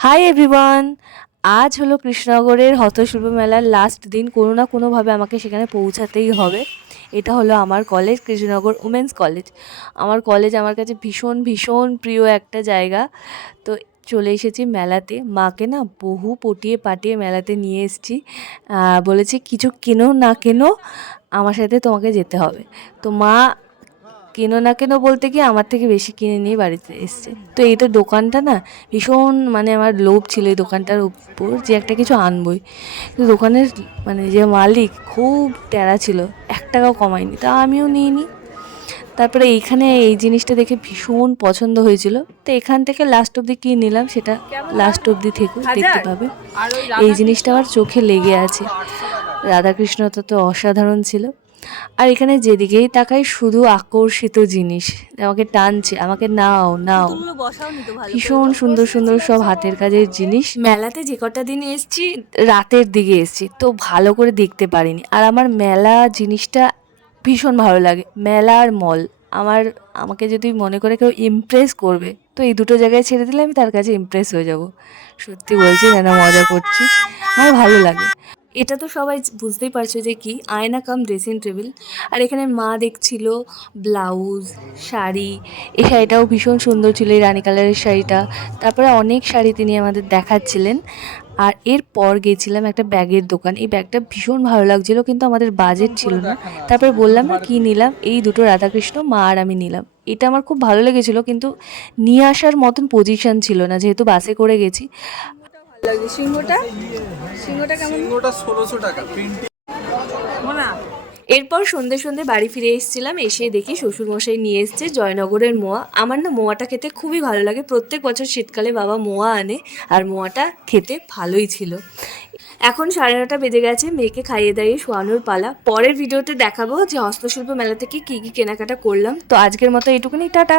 Hi everyone. আজ হলো কৃষ্ণনগরের হস্তশিল্প মেলার লাস্ট দিন। কোনো না কোনোভাবে আমাকে সেখানে পৌঁছাতেই হবে। এটা হলো আমার কলেজ, কৃষ্ণনগর উমেন্স কলেজ। আমার কলেজ আমার কাছে ভীষণ ভীষণ প্রিয় একটা জায়গা। তো চলে এসেছি মেলাতে। মাকে না বহু পটিয়ে পাটিয়ে মেলাতে নিয়ে এসেছি। বলেছি কিছু কেনো না কেনো আমার সাথে তোমাকে যেতে হবে। তো মা কেনো না কেনো বলতে গিয়ে আমার থেকে বেশি কিনে নিয়ে বাড়িতে এসছে। তো এইটা দোকানটা না ভীষণ আমার লোভ ছিল এই দোকানটার উপর যে একটা কিছু আনবই। কিন্তু দোকানের যে মালিক খুব টেরা ছিল, 1 টাকাও কমায়নি, তা আমিও নিইনি। তারপরে এইখানে এই জিনিসটা দেখে ভীষণ পছন্দ হয়েছিল, তো এখান থেকে লাস্ট অবধি কী নিলাম সেটা লাস্ট অবধি থেকেও দেখতে পাবে। এই জিনিসটা আমার চোখে লেগে আছে। রাধাকৃষ্ণটা তো অসাধারণ ছিল। আর এখানে যেদিকেই তাকাই শুধু আকর্ষিত জিনিস আমাকে টানছে, আমাকে নাও নাও। ভীষণ সুন্দর সুন্দর সব হাতের কাজের জিনিস। মেলাতে যে কটা দিন এসছি রাতের দিকে এসছি, তো ভালো করে দেখতে পারিনি। আর আমার মেলা জিনিসটা ভীষণ ভালো লাগে, মেলা আর মল। আমাকে যদি মনে করে কেউ ইমপ্রেস করবে, তো এই দুটো জায়গায় ছেড়ে দিলে আমি তার কাছে ইমপ্রেস হয়ে যাব। সত্যি বলছি, যেন মজা করছি, আমার ভালো লাগে। এটা তো সবাই বুঝতেই পারছো যে কি, আয়না কাম ড্রেসিং টেবিল। আর এখানে মা দেখছিল ব্লাউজ, শাড়ি। এই শাড়িটাও ভীষণ সুন্দর ছিল, এই রানী কালারের শাড়িটা। তারপরে অনেক শাড়ি তিনি আমাদের দেখাচ্ছিলেন। আর এরপর গেছিলাম একটা ব্যাগের দোকান। এই ব্যাগটা ভীষণ ভালো লাগছিল, কিন্তু আমাদের বাজেট ছিল না। তারপরে বললাম না কি নিলাম, এই দুটো রাধাকৃষ্ণ মা আর আমি নিলাম। এটা আমার খুব ভালো লেগেছিল, কিন্তু নিয়ে আসার মতন পজিশন ছিল না, যেহেতু বাসে করে গেছি। সিংহটা কেমন? সিংহটা 1600 টাকা। এরপর সন্ধে সন্ধে বাড়ি ফিরে এসেছিলাম। এসে দেখি শ্বশুরমশাই নিয়ে এসছে জয়নগরের মোয়া। আমার না মোয়াটা খেতে খুবই ভালো লাগে, প্রত্যেক বছর শীতকালে বাবা মোয়া আনে, আর মোয়াটা খেতে ভালোই ছিল। এখন 9:30 বেজে গেছে, মেয়েকে খাইয়ে দাইয়ে শোয়ানোর পালা। পরের ভিডিওতে দেখাবো যে হস্তশিল্প মেলা থেকে কী কী কেনাকাটা করলাম। তো আজকের মতো এইটুকুনি, টাটা।